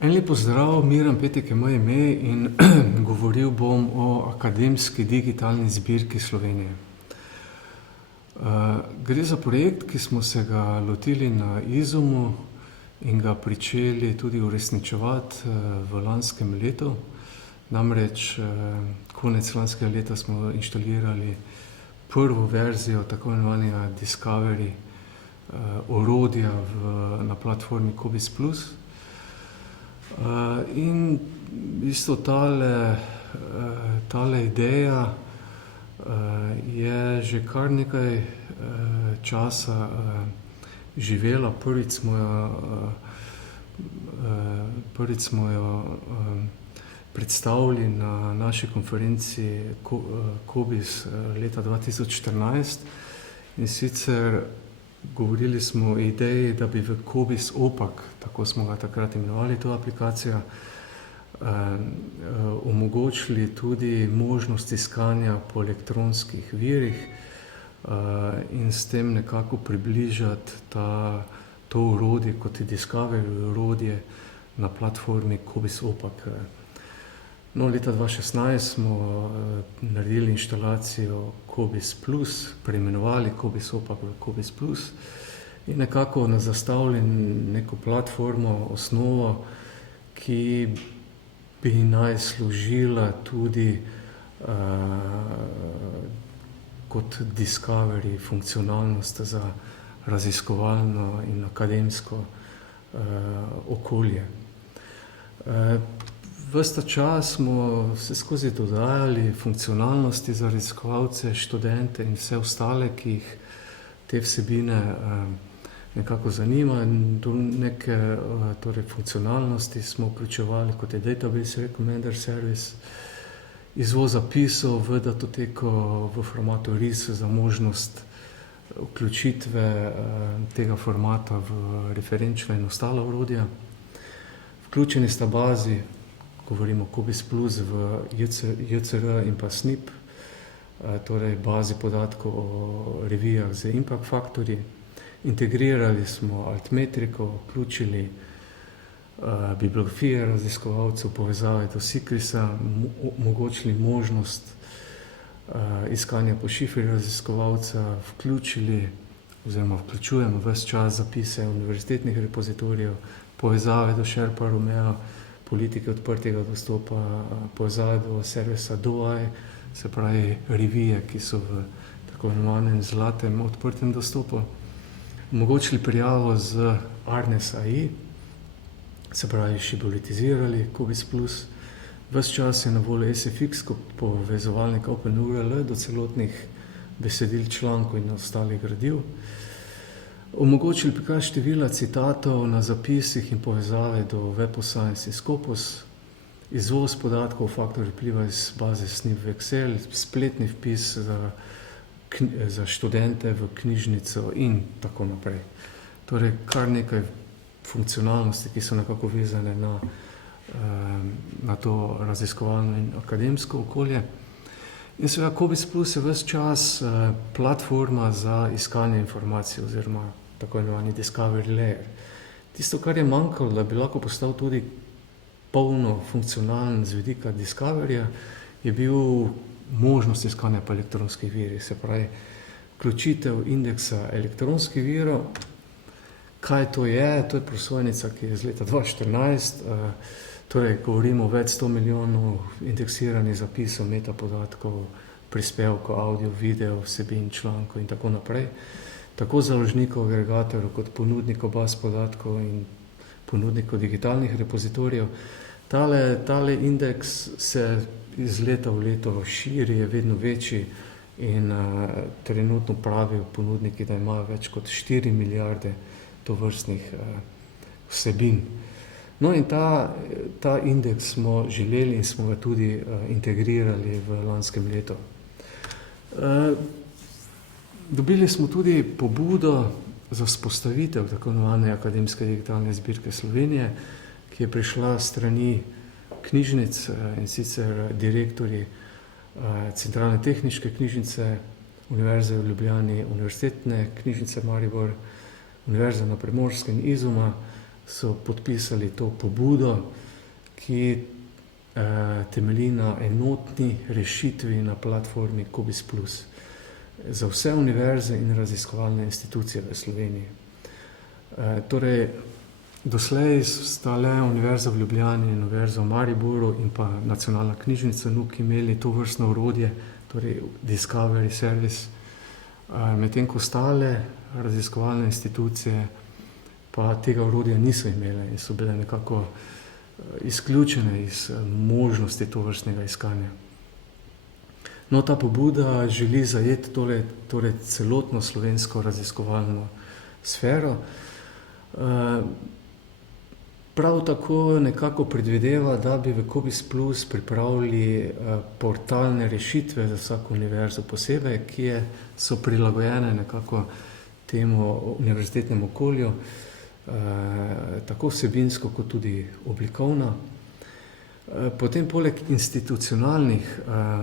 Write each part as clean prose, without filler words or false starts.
En lep pozdrav, Miran Petek je moje ime in govoril bom o akademski digitalni zbirki Slovenije. Gre za projekt, ki smo se ga lotili na Izumu in ga pričeli tudi uresničevati v lanskem letu. Namreč konec lanskega leta smo inštalirali prvo verzijo tako imenovanega Discovery orodja na platformi Cobiss Plus. In v bistvu tale ideja je že kar nekaj časa živela. Prvič smo jo predstavili na naši konferenci Cobiss leta 2014, in sicer govorili smo o ideji, da bi v Cobiss Opak, tako smo ga takrat imenovali, to aplikacijo, omogočili tudi možnost iskanja po elektronskih virih in s tem nekako približati to orodje kot je Discovery orodje na platformi Cobiss Opak. No, leta 2016 smo naredili inštalacijo Cobiss Plus, preimenovali Cobiss Opak v Cobiss Plus in nekako zastavili neko platformo, osnovo, ki bi naj služila tudi kot Discovery funkcionalnost za raziskovalno in akademsko okolje. Ves ta čas smo vse skozi dodajali funkcionalnosti za raziskovalce, študente in vse ostale, ki jih te vsebine nekako zanima. Do neke funkcionalnosti smo vključevali, kot je Database Recommender Service, izvoz zapisov v datoteko v formatu RIS za možnost vključitve tega formata v referenčna in ostala orodja. Vključeni sta bazi, govorimo o Cobiss Plus, v JCR in pa SNP, torej bazi podatkov o revijah z impact faktorji. Integrirali smo altmetriko, vključili bibliografije raziskovalcev, povezave do SICRIS-a, omogočili možnost iskanja po šifri raziskovalca, vključili oziroma vključujemo ves čas zapise univerzitetnih repozitorijev, povezave do Sherpa Romeo, politike odprtega dostopa, povezave do servisa DOI, se pravi revije, ki so v tako imenovanem zlatem odprtem dostopu. Omogočili prijavo z Arnes AI, se pravi šibolitizirali Cobiss Plus. Ves čas je na voljo SFX kot povezovalnik OpenURL do celotnih besedil, člankov in ostalih gradiv. Omogočili prikaz števila citatov na zapisih in povezave do Web of Science in Scopus, izvoz podatkov o faktorjih vpliva iz baze SNP v Excel, spletni vpis za študente v knjižnico in tako naprej. Torej, kar nekaj funkcionalnosti, ki so nekako vezane na to raziskovalno in akademsko okolje. In seveda Cobiss Plus je ves čas platforma za iskanje informacij oziroma tako imenovani Discovery Layer. Tisto, kar je manjkalo, da bi lahko postal tudi polno funkcionalen z vidika Discoveryja, je bil možnost iskanja po elektronskih virih, se pravi vključitev indeksa elektronskih virov. Kaj to je? To je prosojnica, ki je iz leta 2014, torej govorimo o več 100 milijonov indeksiranih zapisov, metapodatkov, prispevkov, audio, video, vsebin, člankov in tako naprej. Tako založnikov, agregatorjev kot ponudnikov baz podatkov in ponudnikov digitalnih repozitorijev. Tale indeks se iz leta v leto širi, je vedno večji in trenutno pravijo ponudniki, da imajo več kot 4 milijarde tovrstnih vsebin. No in ta indeks smo želeli in smo ga tudi integrirali v lanskem letu. Dobili smo tudi pobudo za vzpostavitev tako imenovane akademske digitalne zbirke Slovenije, ki je prišla s strani knjižnic, in sicer direktorji Centralne tehniške knjižnice, Univerze v Ljubljani, Univerzitetne knjižnice Maribor, Univerze na Primorskem in Izuma so podpisali to pobudo, ki temelji na enotni rešitvi na platformi COBISS Plus za vse univerze in raziskovalne institucije v Sloveniji. Torej, doslej sta le Univerza v Ljubljani in Univerza v Mariboru in pa Nacionalna knjižnica NUK imeli to vrstno orodje, torej Discovery Service, medtem ko ostale raziskovalne institucije pa tega orodja niso imele in so bile nekako izključene iz možnosti tovrstnega iskanja. No, ta pobuda želi zajeti torej celotno slovensko raziskovalno sfero. Prav tako nekako predvideva, da bi v COBISS Plus pripravili portalne rešitve za vsako univerzo posebej, ki so prilagojene nekako temu univerzitetnemu okolju, tako vsebinsko kot tudi oblikovno. Potem poleg institucionalnih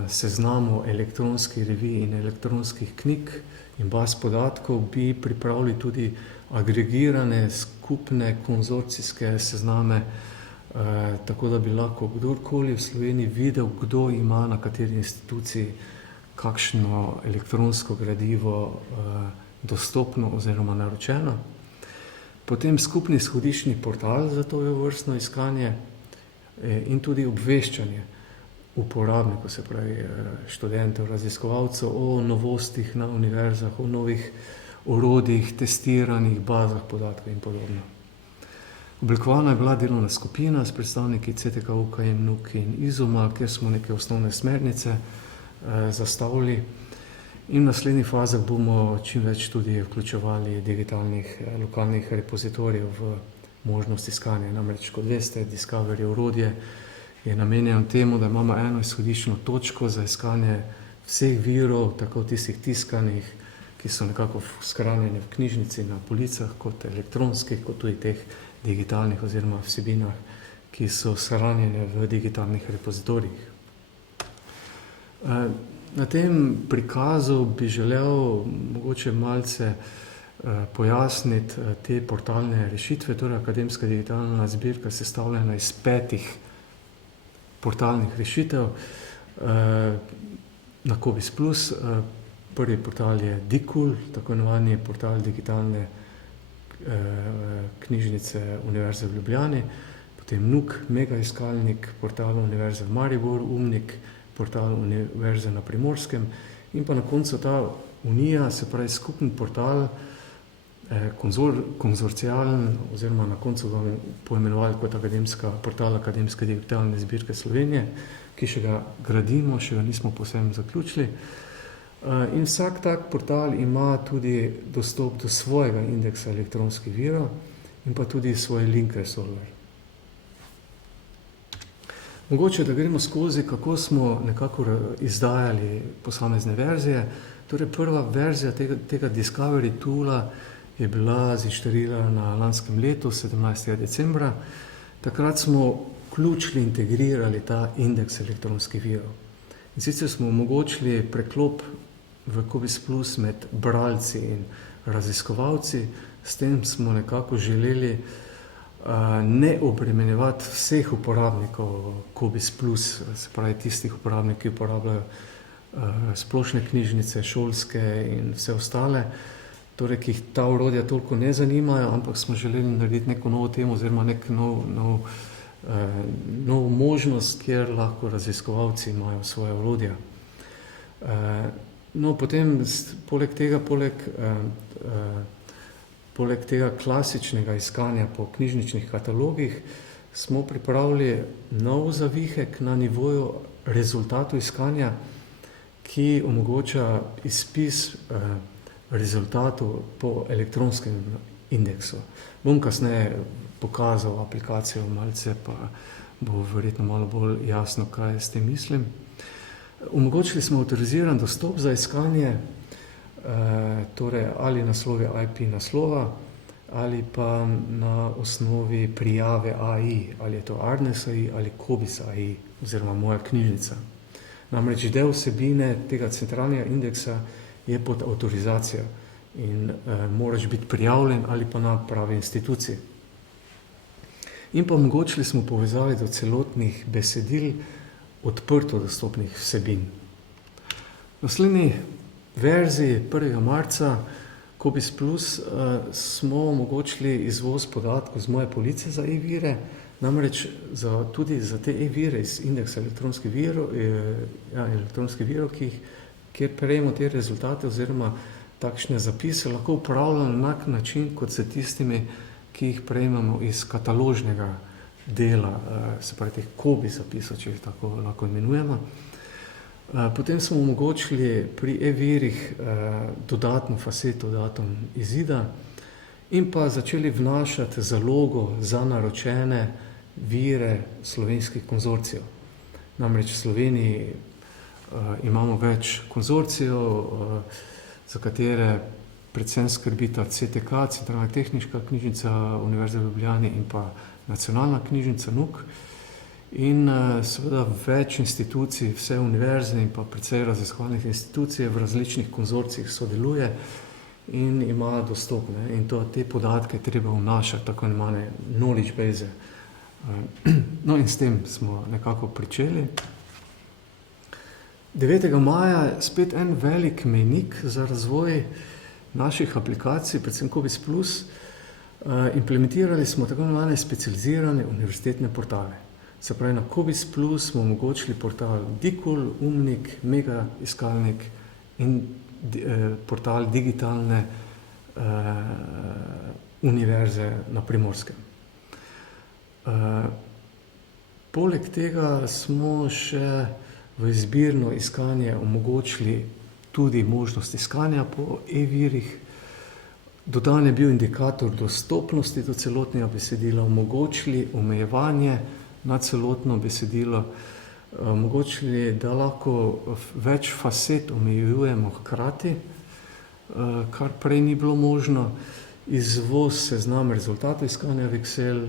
seznamov elektronskih revij in elektronskih knjig in baz podatkov bi pripravili tudi agregirane skupne konzorcijske sezname, tako da bi lahko kdorkoli v Sloveniji videl, kdo ima na kateri instituciji kakšno elektronsko gradivo dostopno oziroma naročeno. Potem skupni izhodiščni portal za to vrstno iskanje in tudi obveščanje uporabnikov, se pravi študentov, raziskovalcev o novostih na univerzah, o novih orodjih, testiranih bazah podatkov in podobno. Oblikovana je bila delovna skupina s predstavniki CTK, UKM, NUK in IZUM-a, kjer smo neke osnovne smernice zastavili in v naslednjih fazah bomo čim več tudi vključevali digitalnih lokalnih repozitorijev v možnost iskanja. Namreč, kot veste, Discovery orodje je namenjeno temu, da imamo eno izhodiščno točko za iskanje vseh virov, tako tistih tiskanih, ki so nekako shranjeni v knjižnici na policah, kot elektronskih, kot tudi teh digitalnih oziroma vsebinah, ki so shranjene v digitalnih repozitorijih. Na tem prikazu bi želel mogoče malce pojasniti te portalne rešitve. Torej, akademska digitalna zbirka sestavljena iz 5 portalnih rešitev na COBISS Plus. Prvi portal je DIKUL, tako imenovani portal digitalne knjižnice Univerze v Ljubljani, potem NUK, mega iskalnik, portal Univerze v Mariboru, UMNIK, portal Univerze na Primorskem in pa na koncu ta unija, se pravi skupni portal, konzorcialen, oziroma na koncu ga poimenovali kot portal Akademske digitalne zbirke Slovenije, ki še ga gradimo, še ga nismo povsem zaključili. In vsak tak portal ima tudi dostop do svojega indeksa elektronskih virov in pa tudi svoj link resolver. Mogoče, da gremo skozi, kako smo nekako izdajali posamezne verzije. Torej, prva verzija tega Discovery toola je bila zinštalirana na lanskem letu, 17. decembra. Takrat smo vključili, integrirali ta indeks elektronskih virov. In sicer smo omogočili preklop v COBISS Plus med bralci in raziskovalci. S tem smo nekako želeli ne obremenjevati vseh uporabnikov COBISS Plus, se pravi tistih uporabnikov, ki uporabljajo splošne knjižnice, šolske in vse ostale, torej, ki jih ta orodja toliko ne zanimajo, ampak smo želeli narediti neko novo temo oziroma nek novo možnost, kjer lahko raziskovalci imajo svoje orodja. No, potem poleg tega klasičnega iskanja po knjižničnih katalogih smo pripravili nov zavihek na nivoju rezultatov iskanja, ki omogoča izpis rezultatov po elektronskem indeksu. Bom kasneje pokazal aplikacijo malce, pa bo verjetno malo bolj jasno, kaj s tem mislim. Omogočili smo avtoriziran dostop za iskanje, torej ali naslovi IP naslova, ali pa na osnovi prijave AI, ali je to Arnes AI ali COBISS AI, oziroma moja knjižnica. Namreč del vsebine tega centralnega indeksa je pod avtorizacijo in moraš biti prijavljen ali pa na pravi instituciji. In pa omogočili smo povezave do celotnih besedil odprto dostopnih vsebin. V naslednji verziji 1. marca Cobiss Plus smo omogočili izvoz podatkov z moje police za e-vire, namreč tudi za te e-vire iz indeksa elektronskih virov, kjer prejemo te rezultate oziroma takšne zapise, lahko upravljamo na enak način kot s tistimi, ki jih prejmemo iz kataložnega dela, se pravi teh Cobiss zapisov, če jih tako lahko imenujemo. Potem smo omogočili pri e-virih dodatno faseto datum izida in pa začeli vnašati zalogo za naročene vire slovenskih konzorcijev. Namreč v Sloveniji imamo več konzorcijev, za katere predvsem skrbita CTK, Centralna tehniška knjižnica Univerze v Ljubljani in pa Nacionalna knjižnica NUK. In seveda več institucij, vse univerze in pa precej raziskovalnih institucij v različnih konzorcijih sodeluje in ima dostop. In te podatke treba vnašati, tako imenovane knowledge base. No in s tem smo nekako pričeli. 9. maja je spet en velik mejnik za razvoj naših aplikacij, predvsem Cobiss Plus. Implementirali smo tako imenovane specializirane univerzitetne portale. Se pravi, na Cobiss Plus smo omogočili portal Dikul, Umnik, Mega iskalnik in portal digitalne univerze na Primorskem. Poleg tega smo še v izbirno iskanje omogočili tudi možnost iskanja po e-virih. Dodan je bil indikator dostopnosti do celotnega besedila, omogočili omejevanje na celotno besedilo, omogočili, da lahko več faset omejujemo hkrati, kar prej ni bilo možno, izvoz seznam rezultatov iskanja v Excel,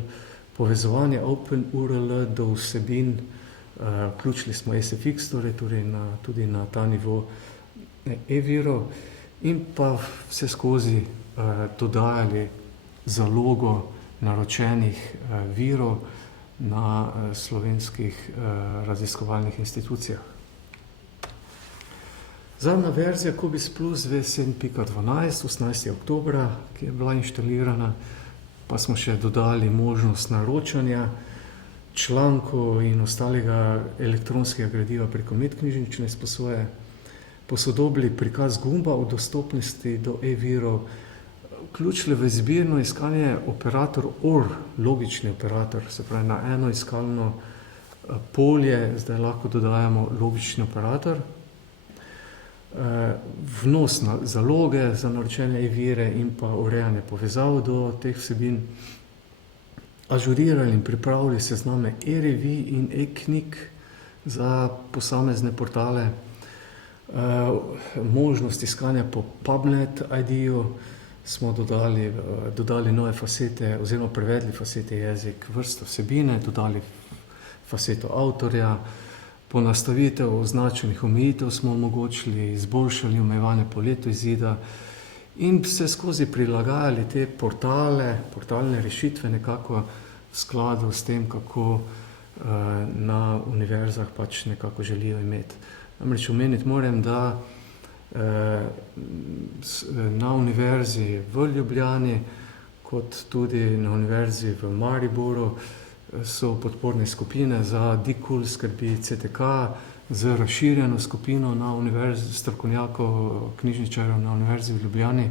povezovanje OpenURL do vsebin, vključili smo SFX, torej tudi na ta nivo e-virov in pa vse skozi dodajali zalogo naročenih virov na slovenskih raziskovalnih institucijah. Zadnja verzija Cobiss Plus V7.12, 18. oktobra, ki je bila inštalirana, pa smo še dodali možnost naročanja člankov in ostalega elektronskega gradiva preko medknjižnične izposoje, posodobili prikaz gumba o dostopnosti do e-virov, vključili v izbirno iskanje operator OR, logični operator, se pravi na eno iskalno polje, zdaj lahko dodajamo logični operator, vnos na zaloge za naročene e-vire in pa urejanje povezav do teh vsebin, ažurirali in pripravili sezname e-revij in e-knjig za posamezne portale, možnost iskanja po PubMed ID-ju, smo dodali nove fasete oziroma prevedli fasete jezik, vrsto vsebine, dodali faseto avtorja, ponastavitev označenih omejitev smo omogočili, izboljšali omejevanje po letu izida in vse skozi prilagajali te portalne rešitve nekako v skladu s tem, kako na univerzah pač nekako želijo imeti. Namreč omeniti moram, da na univerzi v Ljubljani, kot tudi na univerzi v Mariboru so podporne skupine za Dikul, skrbi CTK, z razširjeno skupino na univerzi, strokovnjakov, knjižničarjev na univerzi v Ljubljani,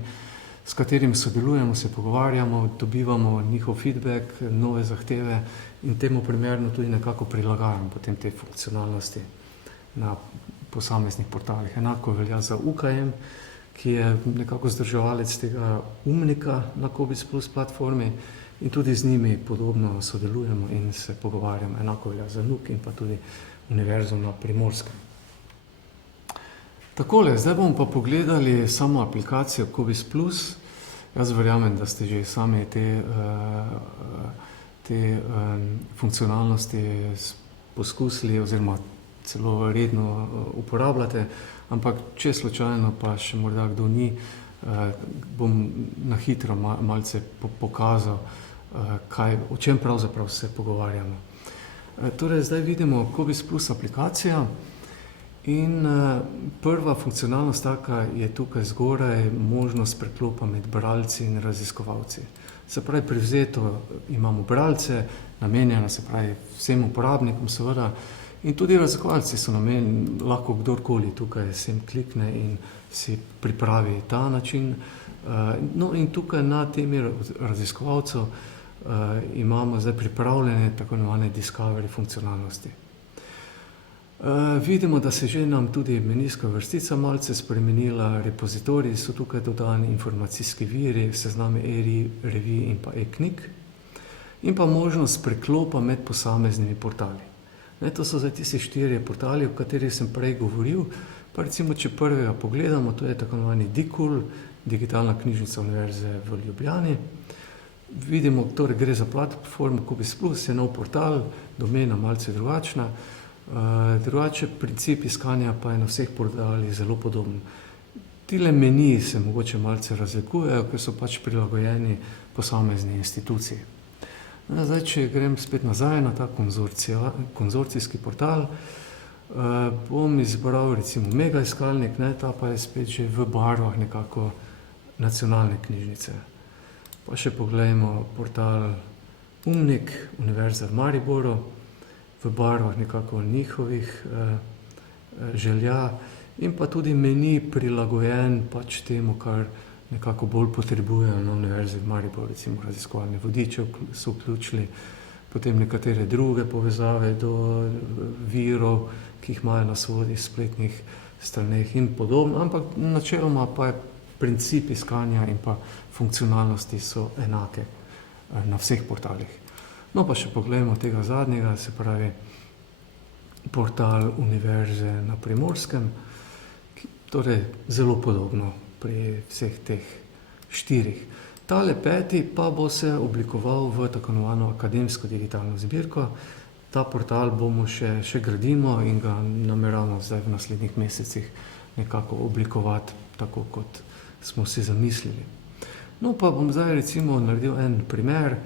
s katerimi sodelujemo, se pogovarjamo, dobivamo njihov feedback, nove zahteve in temu primerno tudi nekako prilagajamo potem te funkcionalnosti na posameznih portalih. Enako velja za UKM, ki je nekako združevalec tega Umnika na Cobiss Plus platformi in tudi z njimi podobno sodelujemo in se pogovarjamo. Enako velja za NUK in pa tudi Univerzo na Primorskem. Takole, zdaj bomo pa pogledali samo aplikacijo Cobiss Plus. Jaz verjamem, da ste že sami te funkcionalnosti poskusili oziroma celo redno uporabljate, ampak če slučajno pa še morda kdo ni, bom na hitro malce pokazal, o čem pravzaprav se pogovarjamo. Torej, zdaj vidimo Cobis Plus aplikacija in prva funkcionalnost taka je tukaj zgoraj možnost preklopa med bralci in raziskovalci. Se pravi, privzeto imamo bralce, namenjeno se pravi vsem uporabnikom seveda, in tudi raziskovalci so namenjeni, lahko kdorkoli tukaj sem klikne in si pripravi ta način. No in tukaj na temi raziskovalcev imamo zdaj pripravljene tako imenovane discovery funkcionalnosti. Vidimo, da se že nam tudi menijska vrstica malce spremenila, repozitoriji so tukaj dodani, informacijski viri, sezname e-revij in pa e-knjig in pa možnost preklopa med posameznimi portali. To so zdaj tisti 4 portali, o katerih sem prej govoril. Pa recimo, če prvega pogledamo, to je tako imenovani DIKUL, Digitalna knjižnica Univerze v Ljubljani. Vidimo, torej gre za platformo Cobis Plus, je nov portal, domena malce drugačna. Drugače princip iskanja pa je na vseh portalih zelo podoben. Tile meniji se mogoče malce razlikujejo, ker so pač prilagojeni posamezni instituciji. Zdaj, če grem spet nazaj na ta konzorcijski portal, bom izbral recimo mega iskalnik, ta pa je spet že v barvah nekako nacionalne knjižnice. Pa še poglejmo portal Umnik, Univerze v Mariboru, v barvah nekako njihovih želja in pa tudi meni prilagojen pač temu, kar nekako bolj potrebujejo na Univerzi v Mariboru, recimo raziskovalne vodiče so vključili, potem nekatere druge povezave do virov, ki jih imajo na svojih spletnih straneh in podobno, ampak načeloma pa je princip iskanja in pa funkcionalnosti so enake na vseh portalih. No pa še poglejmo tega zadnjega, se pravi portal Univerze na Primorskem, torej zelo podobno pri vseh teh 4. Tale 5. pa bo se oblikoval v tako imenovano akademsko digitalno zbirko. Ta portal bomo še gradimo in ga nameravamo zdaj v naslednjih mesecih nekako oblikovati tako, kot smo si zamislili. No pa bom zdaj recimo naredil en primer,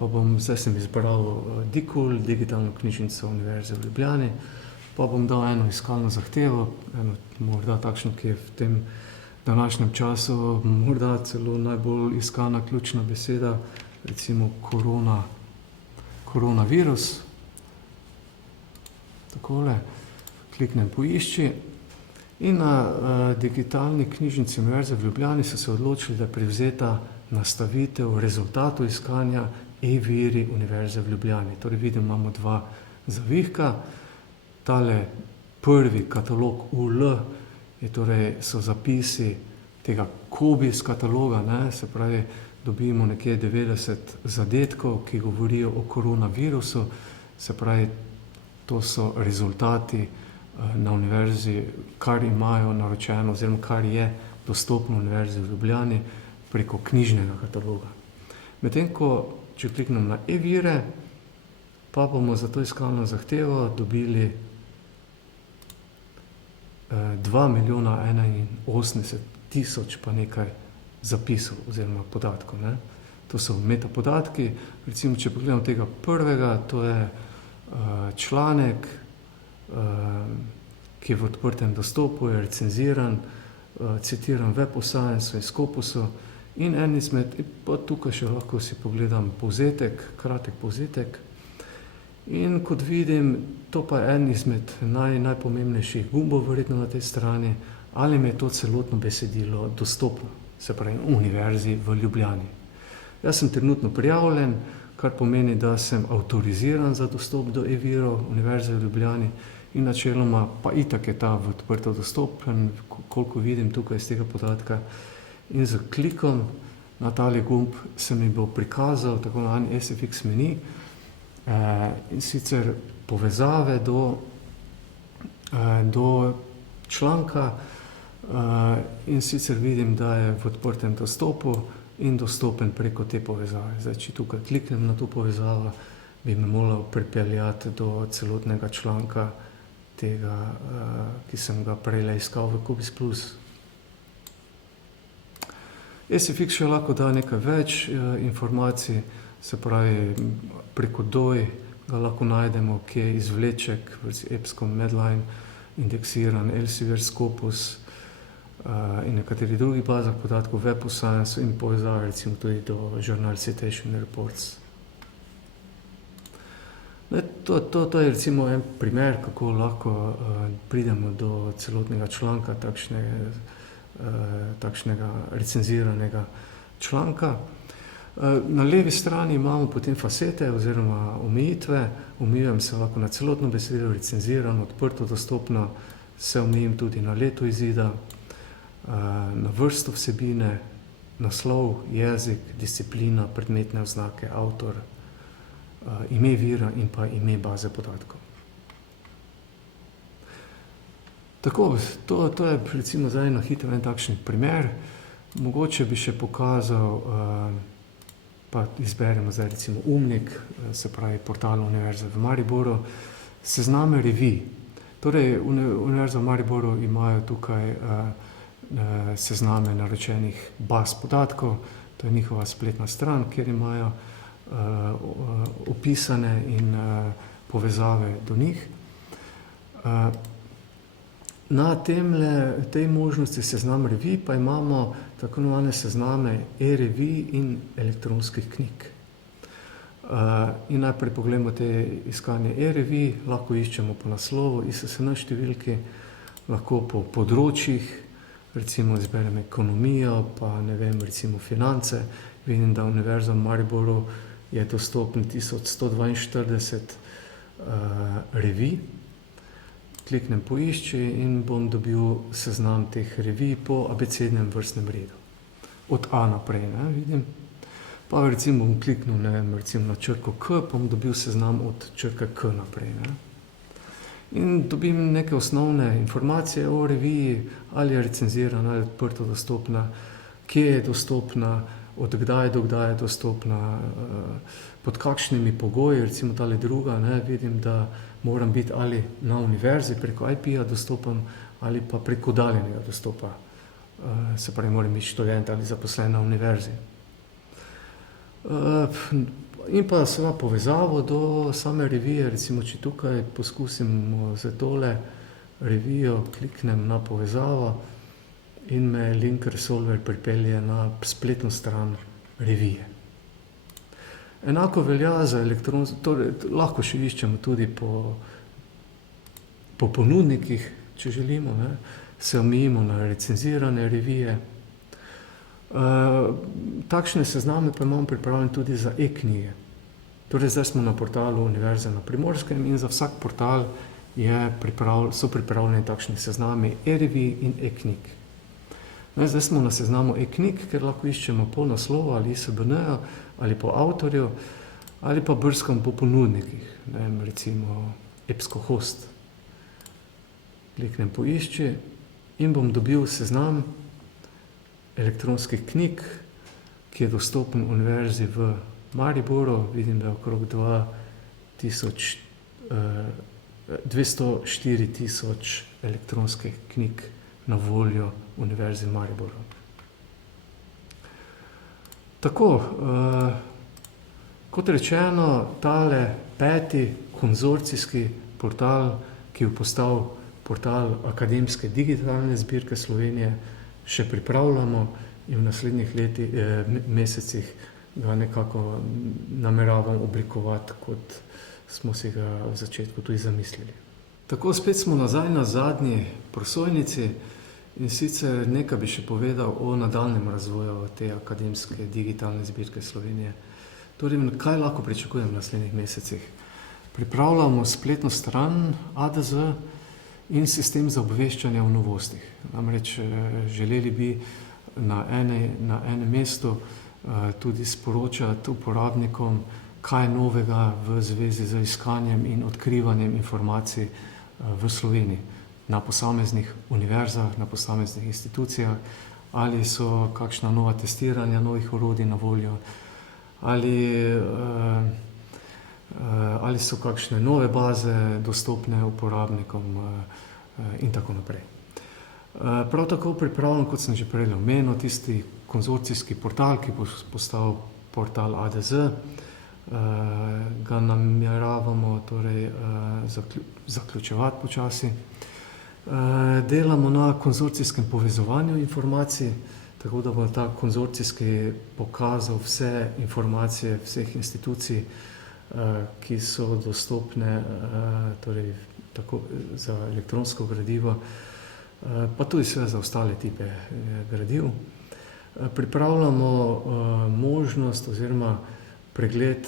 zdaj sem izbral DIKUL, Digitalno knjižnico Univerze v Ljubljani, pa bom dal eno iskalno zahtevo, morda takšno, ki je v tem današnjem času morda celo najbolj iskana ključna beseda, recimo koronavirus. Takole, kliknem poišči in na Digitalni knjižnici Univerze v Ljubljani so se odločili, da je privzeta nastavitev rezultatov iskanja e-viri Univerze v Ljubljani. Torej vidimo, imamo 2 zavihka. Tale prvi katalog UL so zapisi tega Cobis kataloga, se pravi, dobimo nekje 90 zadetkov, ki govorijo o koronavirusu, se pravi, to so rezultati na univerzi, kar imajo naročeno oziroma kar je dostopno Univerzi v Ljubljani preko knjižnega kataloga. Medtem ko, če kliknem na e-vire, pa bomo za to iskalno zahtevo dobili 2.081.000 pa nekaj zapisov oziroma podatkov. To so metapodatki. Recimo, če pogledamo tega prvega, to je članek, ki je v odprtem dostopu, je recenziran, citiram Web of Science in Scopusu in en izmed, pa tukaj še lahko si pogledam povzetek, kratek povzetek. In kot vidim, to pa je en izmed najpomembnejših gumbov verjetno na tej strani, ali mi je to celotno besedilo dostopno, se pravi Univerzi v Ljubljani. Jaz sem trenutno prijavljen, kar pomeni, da sem avtoriziran za dostop do e-virov Univerze v Ljubljani in načeloma pa itak je ta v odprto dostopen, koliko vidim tukaj iz tega podatka. In z klikom na tali gumb se mi bo prikazal tako na SFX meni, in sicer povezave do članka, in sicer vidim, da je v odprtem dostopu in dostopen preko te povezave. Zdaj, če tukaj kliknem na to povezavo, bi me moral pripeljati do celotnega članka tega, ki sem ga prejle iskal v Cobis Plus. SFX še lahko da nekaj več informacij, se pravi preko DOI ga lahko najdemo, kje je izvleček, EBSCO, Medline, indeksiran Elsevier, Scopus in nekaterih drugih bazah podatkov, Web of Science in povezave recimo tudi do Journal Citation Reports. To je recimo en primer, kako lahko pridemo do celotnega članka, takšnega recenziranega članka. Na levi strani imamo potem fasete oziroma omejitve. Omejujem se lahko na celotno besedilo, recenzirano, odprto, dostopno, se omejim tudi na leto izida, na vrsto vsebine, naslov, jezik, disciplina, predmetne oznake, avtor, ime vira in pa ime baze podatkov. Tako, to je recimo zdaj na hitro en takšen primer. Mogoče bi še pokazal, pa izberemo zdaj recimo Umnik, se pravi portal Univerze v Mariboru, sezname revij. Torej, Univerza v Mariboru imajo tukaj sezname naročenih baz podatkov, to je njihova spletna stran, kjer imajo opisane in povezave do njih. Na tej možnosti seznam revij pa imamo tako imenovane sezname e-revij in elektronskih knjig. In najprej pogledamo te iskanje e-revij, lahko iščemo po naslovu, ISSN številki, lahko po področjih, recimo izberem ekonomijo, pa ne vem, recimo finance. Vidim, da Univerza v Mariboru je dostopen 1142 revij. Kliknem poišči in bom dobil seznam teh revij po abecednem vrstnem redu. Od A naprej, vidim. Pa recimo bom kliknil, recimo na črko K, pa bom dobil seznam od črke K naprej. In dobim neke osnovne informacije o reviji, ali je recenzirana, ali je odprto dostopna, kje je dostopna, od kdaj do kdaj je dostopna, pod kakšnimi pogoji, recimo tale druga, vidim, da moram biti ali na univerzi preko IP-ja dostopen ali pa preko oddaljenega dostopa. Se pravi, moram biti študent ali zaposlen na univerzi. In pa seveda povezavo do same revije, recimo če tukaj poskusim za tole revijo, kliknem na povezavo in me link resolver pripelje na spletno stran revije. Enako velja za torej lahko še iščemo tudi po ponudnikih, če želimo, se omejimo na recenzirane revije. Takšne sezname pa imamo pripravljene tudi za e-knjige. Torej zdaj smo na portalu Univerze na Primorskem in za vsak portal so pripravljeni takšni seznami e-revij in e-knjig. Zdaj smo na seznamu e-knjig, ker lahko iščemo po naslovu ali ISBN-ju ali po avtorju ali pa brskam po ponudnikih, recimo EBSCO host. Kliknem poišči in bom dobil seznam elektronskih knjig, ki je dostopen Univerzi v Mariboru. Vidim, da je okrog 204 tisoč elektronskih knjig na voljo Univerzi v Mariboru. Tako, kot rečeno, tale 5. konzorcijski portal, ki je postal portal Akademske digitalne zbirke Slovenije, še pripravljamo in v naslednjih mesecih ga nekako nameravam oblikovati, kot smo si ga v začetku tudi zamislili. Tako, spet smo nazaj na zadnji prosojnici in sicer nekaj bi še povedal o nadaljnjem razvoju te Akademske digitalne zbirke Slovenije. Torej, kaj lahko pričakujem v naslednjih mesecih? Pripravljamo spletno stran ADZ in sistem za obveščanje o novostih. Namreč želeli bi na enem mestu tudi sporočati uporabnikom, kaj je novega v zvezi z iskanjem in odkrivanjem informacij v Sloveniji, na posameznih univerzah, na posameznih institucijah, ali so kakšna nova testiranja novih orodij na voljo, ali so kakšne nove baze dostopne uporabnikom in tako naprej. Prav tako pripravljam, kot sem že prej omenil, tisti konzorcijski portal, ki bo postal portal ADZ, ga nameravamo torej zaključevati počasi. Delamo na konzorcijskem povezovanju informacij, tako da bo ta konzorcijski pokazal vse informacije vseh institucij, ki so dostopne torej tako za elektronsko gradivo, pa tudi sve za ostale tipe gradiv. Pripravljamo možnost oziroma pregled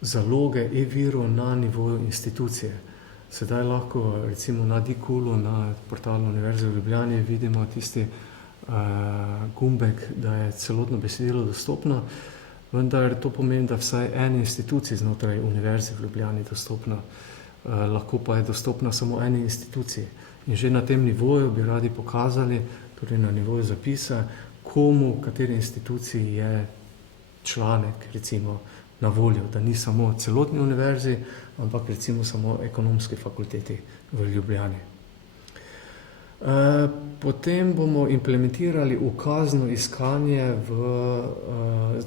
zaloge e-virov na nivoju institucije. Sedaj lahko recimo na Dikulu, na portalu Univerze v Ljubljani vidimo tisti gumbek, da je celotno besedilo dostopno, vendar to pomeni, da vsaj eni instituciji znotraj Univerze v Ljubljani dostopno, lahko pa je dostopna samo eni instituciji. In že na tem nivoju bi radi pokazali, torej na nivoju zapisa, komu, kateri instituciji je članek recimo na voljo, da ni samo celotni univerzi, ampak recimo samo ekonomski fakulteti v Ljubljani. Potem bomo implementirali ukazno iskanje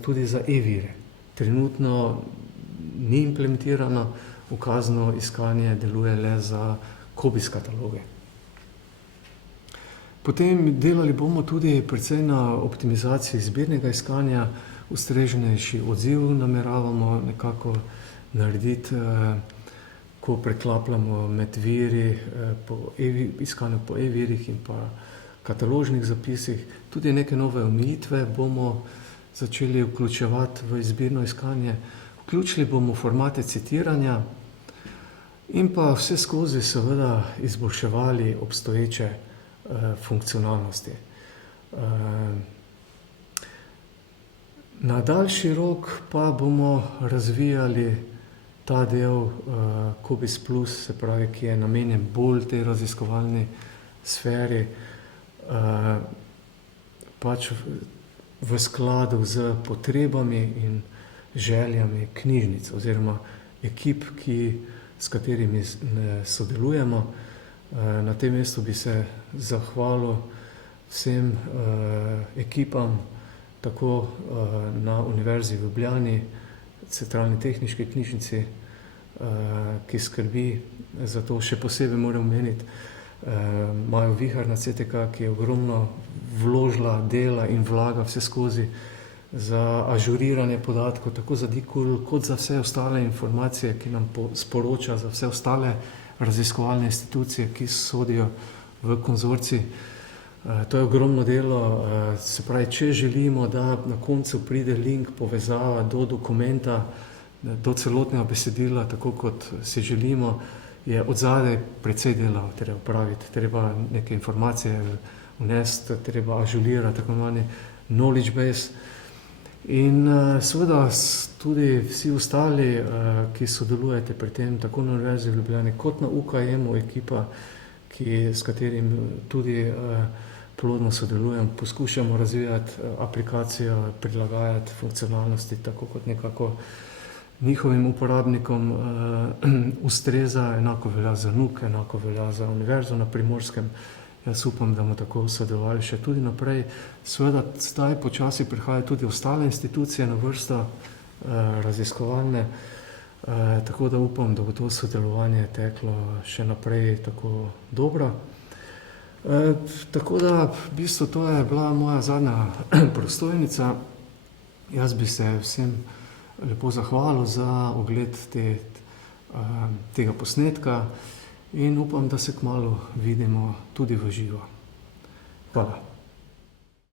tudi za e-vire. Trenutno ni implementirano, ukazno iskanje deluje le za COBISS kataloge. Potem delali bomo tudi predvsem na optimizaciji zbirnega iskanja, ustreznejši odziv nameravamo nekako narediti, ko preklapljamo med viri, iskanju po e-virih in pa kataložnih zapisih. Tudi neke nove omejitve bomo začeli vključevati v izbirno iskanje. Vključili bomo formate citiranja in pa vse skozi seveda izboljševali obstoječe funkcionalnosti. Na daljši rok pa bomo razvijali ta del COBISS Plus, se pravi, ki je namenjen bolj tej raziskovalni sferi, pač v skladu z potrebami in željami knjižnic oziroma ekip, s katerimi sodelujemo. Na tem mestu bi se zahvalil vsem ekipam, tako na Univerzi v Ljubljani, Centralni tehniški knjižnici, ki skrbi za to. Še posebej moram omeniti Majo Vihar na CTK, ki je ogromno vložila dela in vlaga vse skozi za ažuriranje podatkov, tako za Dikul, kot za vse ostale informacije, ki nam sporoča za vse ostale raziskovalne institucije, ki sodijo v konzorcij. To je ogromno delo, se pravi, če želimo, da na koncu pride link, povezava do dokumenta, do celotnega besedila, tako kot si želimo, je odzadaj precej dela treba opraviti. Treba neke informacije vnesti, treba ažurirati, tako imenovani knowledge base. In seveda tudi vsi ostali, ki sodelujete pri tem, tako na Univerzi v Ljubljani, kot na UKM-u ekipa, s katerim tudi plodno sodelujem, poskušamo razvijati aplikacijo, prilagajati funkcionalnosti, tako kot nekako njihovim uporabnikom ustreza. Enako velja za NUK, enako velja za Univerzo na Primorskem. Jaz upam, da bomo tako sodelovali še tudi naprej. Seveda, zdaj počasi prihajajo tudi ostale institucije na vrsto raziskovalne, tako da upam, da bo to sodelovanje teklo še naprej tako dobro. Tako da, v bistvu, to je bila moja zadnja prostojnica. Jaz bi se vsem lepo zahvalil za ogled tega posnetka in upam, da se kmalu vidimo tudi v živo. Hvala.